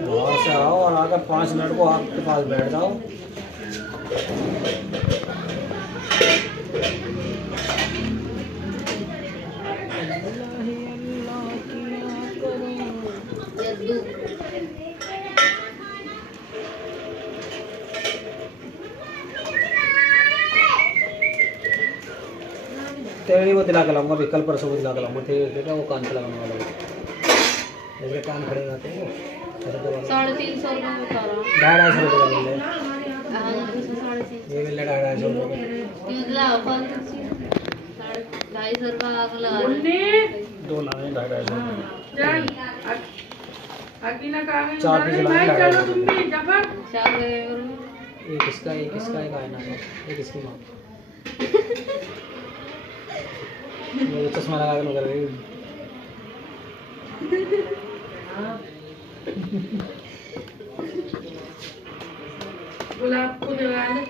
बाहर से आओ और आकर 5 मिनट को आपके पास बैठ जाओ। तेरे वो दिला के लाऊंगा, अभी कल परसों वो दिला के लाऊंगा। तेरे देखा वो कान पे लगाने वाला जैसे कान खड़े रहते हैं 350 रुपये बता रहा हूँ। 250 रुपये का मिल जाए। हाँ, 350 ये मिल जाए 250 रुपये का। ₹250 लगा दो लाने 250 रुपये। चल 4 पीस लाने 250 रुपये। एक इसका एक आयना है, एक इसकी माँ। ये चश्मा लगा के लग रही है। गुलाब को लगा ले।